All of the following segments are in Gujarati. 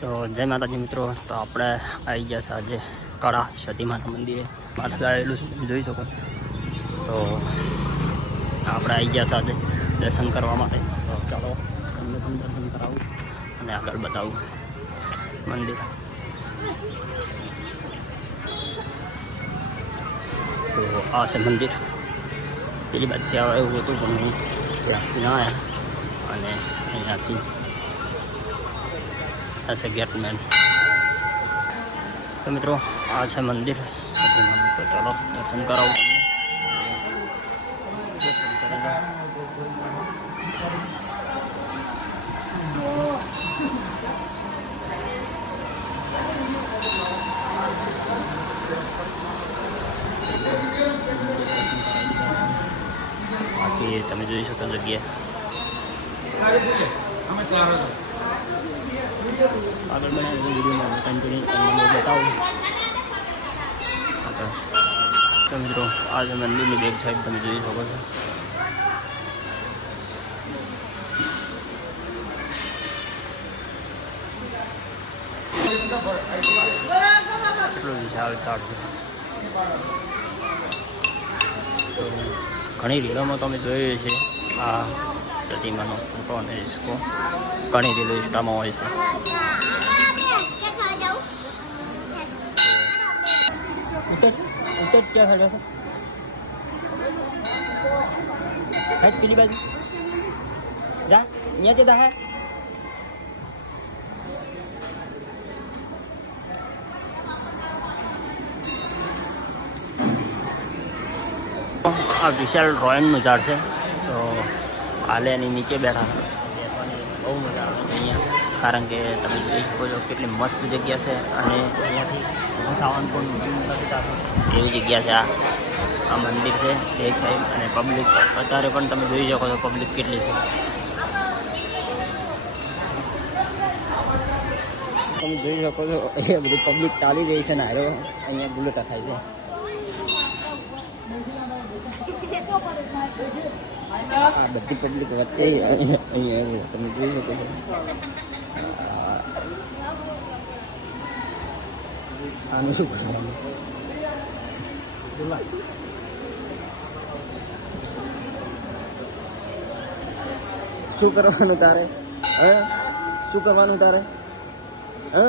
તો જય માતાજી મિત્રો, તો આપણે આવી ગયા છે આજે કળા સતી માતા મંદિરે. માથા ગાયેલું છે, જોઈ શકો. તો આપણે આવી ગયા છે આજે દર્શન કરવા માટે. તો ચાલો તમને પણ દર્શન કરાવું અને આગળ બતાવું મંદિર. તો આ છે મંદિર. પેલી બાજુથી આવે એવું હતું પણ હું ત્યાંથી ના આવ્યા અને અહીંયાથી આ છે ગેટમેન. તો મિત્રો આ છે મંદિર. તો ચાલો દર્શન કરાવું બાકી તમે જોઈ શકો જગ્યા. આગળ બનાવેલું વિડીયોમાં કન્ટિન્યુ તમને બતાવું. તો મિત્રો આ જે મંદિરની બેક સાઈડ તમે જોઈ શકો છો. કેટલું વિશાળ ઝાડ છે. તો ઘણી રીલોમાં તમે જોયું છે આ સતીમાનો ફોટો અને ડિસ્કો ઘણી રીલો ઇન્સ્ટામાં હોય છે. ઉત્તર ક્યાં સાઈડ હશે? સાઈડ પેલી બાજુ જા, અહીંયા જતા હે. આ વિશાળ રોયનનું ઝાડ છે. તો હાલે એની નીચે બેઠા બેસવાની બહુ મજા આવે છે અહીંયા, કારણ કે તમે જોઈ શકો છો કેટલી મસ્ત જગ્યા છે અને અહીંયાથી થવાનું પણ નથી થતું એવી જગ્યા છે. આ મંદિર છે એક સાઈડ અને પબ્લિક અત્યારે પણ તમે જોઈ શકો છો પબ્લિક કેટલી છે. તમે જોઈ શકો છો એ બધી પબ્લિક ચાલી રહી છે ને હારે અહીંયા બુલેટ થાય છે. આ બધી પબ્લિક વચ્ચે અહીંયા તમે જોઈ શકો છો. આનું શું કરવાનું? શું કરવાનું તારે? હે શું કરવાનું તારે? હે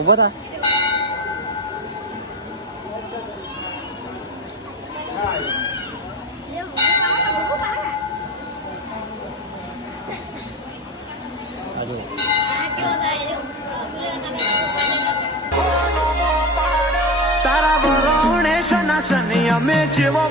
ઉભા થા. તારા વરણે શના શની અમે જેવો